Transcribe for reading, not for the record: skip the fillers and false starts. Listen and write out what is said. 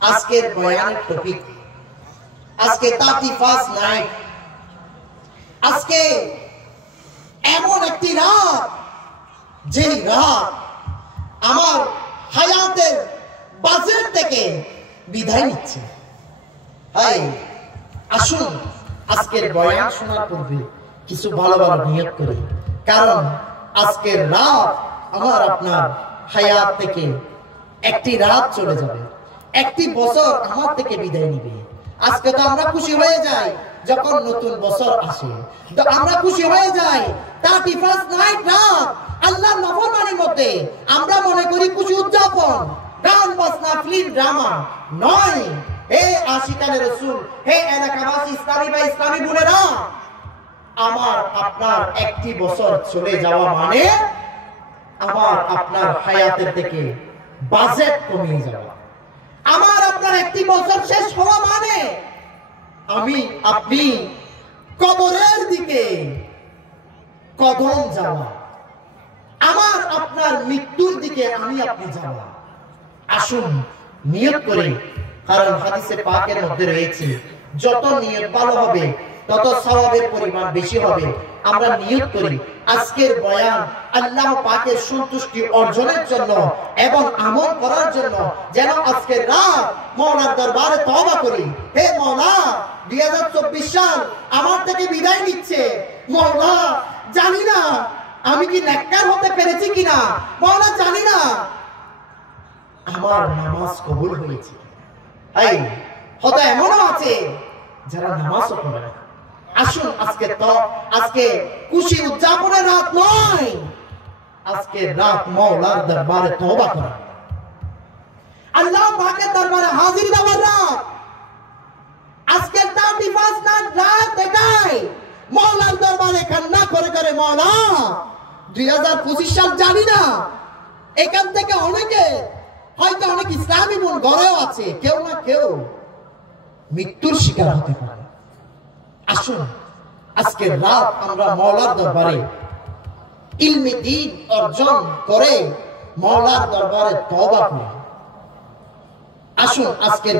আজকের বয়ানের টপিক, আজকে 31 নাইট, আজকে এমন একটি রাত, যে রাত আমার হায়াতের বাজেট থেকে বিদায় নিচ্ছে। আসুন আজকের বয়ান শোনার পূর্বে কিছু ভালো ভালো নিয়ত করি, কারণ আজকের রাত আমার আপনার হায়াত থেকে একটি রাত চলে যাবে, একটি বছর আমার থেকে বিদায় নিবে। আজকে তো আমরা খুশি হয়ে যাই যখন নতুন বছর আসে, তো আমরা খুশি হয়ে যাই 31 নাইট রাত আল্লাহর নফরমানির মধ্যে আমরা মনে করি খুশি উদযাপন, গান বাজনা ফিল্ম ড্রামা নয়। হে আশিকানে রাসূল, হে এলাকাবাসী ইসলামী বা ইসলামী বোনেরা, আমার আপনার একটি বছর চলে যাওয়া মানে আমার আপনার হায়াতের থেকে বাজেট কমিয়ে যাওয়া। আমার আপনার একটি বছর শেষ হওয়া মানে আমি আপনি কবরের দিকে কদম যাওয়া, আমার আপনার মৃত্যুর দিকে আমি আপনি যাওয়া। আসুন নিয়ত করি, কারণ হাদিসে পাকের মধ্যে রয়েছে যত নিয়ত ভালো হবে তত সওয়াবের পরিমাণ বেশি হবে। আমরা নিয়ত করি আজকের বয়ান আল্লাহ পাকের সন্তুষ্টি অর্জনের জন্য এবং আমল করার জন্য, যেন আজকের রাত মাওলার দরবারে তওবা করি। হে মাওলা, 2024 সাল আমার থেকে বিদায় নিচ্ছে। মাওলা, জানি না আমি কি নেককার হতে পেরেছি কিনা, মাওলা জানি না আমার নামাজ কবুল হয়েছে। হয়তো এমনও আছে যারা নামাজও পড়ে না। আসুন আজকে খুশি উদযাপনের রাত নয়, আজকে রাত মাওলার দরবারে তওবা করা, আল্লাহ পাকের দরবারে হাজির দেওয়ার রাত। আজকে 31 নাইট রাত এটাই মাওলার দরবারে কান্না করে করে, মাওলা 2025 সাল জানি না, এখান থেকে অনেকে হয়তো অনেক ইসলামী বোন ঘরেও আছে, কেউ না কেউ মৃত্যুর শিকার হতে পারে। আসুন আজকে রাত আমরা মাওলার দরবারে ইলমে দ্বীন অর্জন করে মাওলার দরবারে তওবা করি। আসুন আজকের